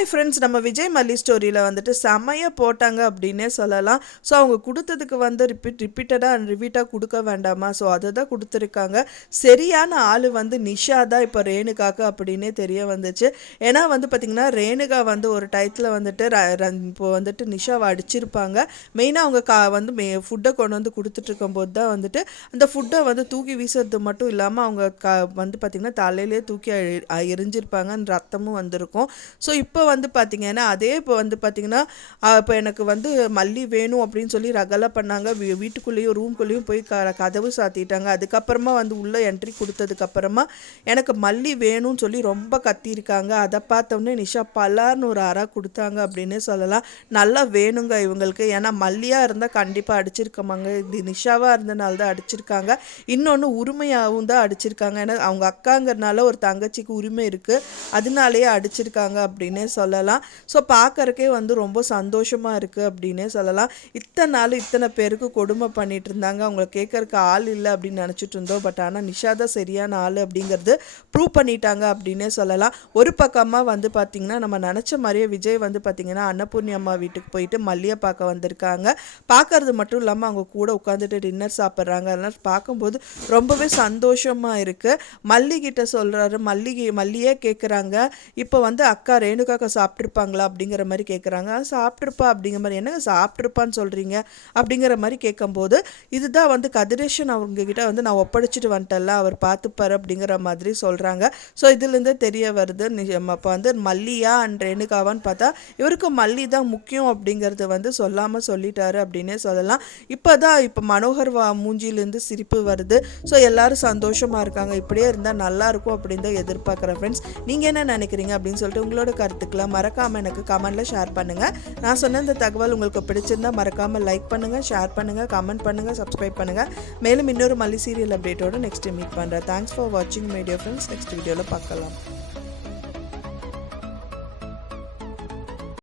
Hi friends, நம்ம விஜய் மல்லி ஸ்டோரியில் வந்துட்டு செம்மையாக போட்டாங்க அப்படின்னே சொல்லலாம். ஸோ அவங்க கொடுத்ததுக்கு வந்து ரிப்பீட்டடாக அண்ட் ரிப்பீட்டாக கொடுக்க வேண்டாமா? ஸோ அதை தான் கொடுத்துருக்காங்க. சரியான ஆள் வந்து நிஷா தான் இப்போ ரேணுகாக்கு அப்படின்னே தெரிய வந்துச்சு. ஏன்னா வந்து பார்த்திங்கன்னா ரேணுகா வந்து ஒரு டயத்தில் வந்துட்டு இப்போ வந்துட்டு நிஷாவை அடிச்சிருப்பாங்க. மெயினாக அவங்க வந்து ஃபுட்டை கொண்டு வந்து கொடுத்துட்ருக்கும்போது தான் வந்துட்டு அந்த ஃபுட்டை வந்து தூக்கி வீசுறது மட்டும் இல்லாமல் அவங்க வந்து பார்த்திங்கன்னா தலையிலே தூக்கி எரிஞ்சிருப்பாங்க. ரத்தமும் வந்திருக்கும். ஸோ இப்போ வந்து பார்த்திங்கன்னா இப்போ வந்து பார்த்திங்கன்னா இப்போ எனக்கு வந்து மல்லி வேணும் அப்படின்னு சொல்லி ரகலை பண்ணாங்க. வீட்டுக்குள்ளேயும் ரூம்குள்ளேயும் போய் கதவு சாத்திட்டாங்க. அதுக்கப்புறமா வந்து உள்ளே என்ட்ரி கொடுத்ததுக்கப்புறமா எனக்கு மல்லி வேணும்னு சொல்லி ரொம்ப கத்தியிருக்காங்க. அதை பார்த்தோன்னே நிஷா பலார்னு ஒரு அறை கொடுத்தாங்க அப்படின்னு சொல்லலாம். நல்லா வேணுங்க இவங்களுக்கு. ஏன்னா மல்லியாக இருந்தால் கண்டிப்பாக அடிச்சிருக்கமாங்க. இது நிஷாவாக இருந்தனால தான் அடிச்சிருக்காங்க. இன்னொன்று உரிமையாகவும் தான் அடிச்சிருக்காங்க. ஏன்னா அவங்க அக்காங்கிறனால ஒரு தங்கச்சிக்கு உரிமை இருக்குது, அதனாலேயே அடிச்சிருக்காங்க அப்படின்னே சொல்லலாம். ஸோ பார்க்கறக்கே வந்து ரொம்ப சந்தோஷமாக இருக்குது அப்படின்னே சொல்லலாம். இத்தனை நாள் இத்தனை பேருக்கு கொடுமை பண்ணிட்டு இருந்தாங்க. அவங்கள கேட்கறக்கு ஆள் இல்லை அப்படின்னு நினச்சிட்டு இருந்தோம். பட் ஆனால் நிஷா தான் சரியான ஆள் அப்படிங்கிறது ப்ரூவ் பண்ணிட்டாங்க அப்படின்னே சொல்லலாம். ஒரு பக்கமாக வந்து பார்த்திங்கன்னா நம்ம நினச்ச மாதிரியே விஜய் வந்து பார்த்திங்கன்னா அன்னபூர்ணி அம்மா வீட்டுக்கு போயிட்டு மல்லியை பார்க்க வந்திருக்காங்க. பார்க்கறது மட்டும் இல்லாமல் அவங்க கூட உட்காந்துட்டு டின்னர் சாப்பிட்றாங்க. அதெல்லாம் பார்க்கும்போது ரொம்பவே சந்தோஷமாக இருக்குது. மல்லிகிட்ட சொல்கிறாரு, மல்லியே கேட்குறாங்க, இப்போ வந்து அக்கா ரேணுகாக்கா சாப்பிட்ருப்பாங்களா அப்படிங்கிற மாதிரி கேட்குறாங்க. சாப்பிட்ருப்பா அப்படிங்கிற மாதிரி, என்னங்க சாப்பிட்ருப்பான்னு சொல்கிறீங்க அப்படிங்கிற மாதிரி கேட்கும்போது, இதுதான் வந்து கதிரேஷன் அவங்கக்கிட்ட வந்து நான் ஒப்படைச்சிட்டு வந்துட்டல, அவர் பார்த்துப்பார் அப்படிங்கிற மாதிரி சொல்கிறாங்க. ஸோ இதுலேருந்து தெரிய வருது இப்போ வந்து மல்லியா அண்ட் ரேணுகாவான்னு பார்த்தா இவருக்கு மல்லி தான் முக்கியம் அப்படிங்கிறது வந்து சொல்லாமல் சொல்லிட்டாரு அப்படின்னே சொல்லலாம். இப்போ மனோகர் மூஞ்சிலேருந்து சிரிப்பு வருது. ஸோ எல்லோரும் சந்தோஷமாக இருக்காங்க. இப்படியே இருந்தால் நல்லாயிருக்கும் அப்படின்னு தான் எதிர்பார்க்குறேன். ஃப்ரெண்ட்ஸ், நீங்கள் என்ன நினைக்கிறீங்க அப்படின்னு சொல்லிட்டு உங்களோட கருத்துக்களை மறக்காமல் எனக்கு கமெண்ட்டில் ஷேர் பண்ணுங்கள். நான் சொன்ன இந்த தகவல் உங்களுக்கு பிடிச்சிருந்தால் மறக்காமல் லைக் பண்ணுங்கள், ஷேர் பண்ணுங்கள், கமெண்ட் பண்ணுங்கள், சப்ஸ்கிரைப் பண்ணுங்கள். மேலும் இன்னொரு மல்லி சீரியல் அப்டேட்டோடு நெக்ஸ்ட்டு மீட் பண்ணுறேன். தேங்க்ஸ் ஃபார் வாட்சிங் மை டியர் ஃப்ரெண்ட்ஸ். நெக்ஸ்ட் வீடியோவில் பார்க்கலாம்.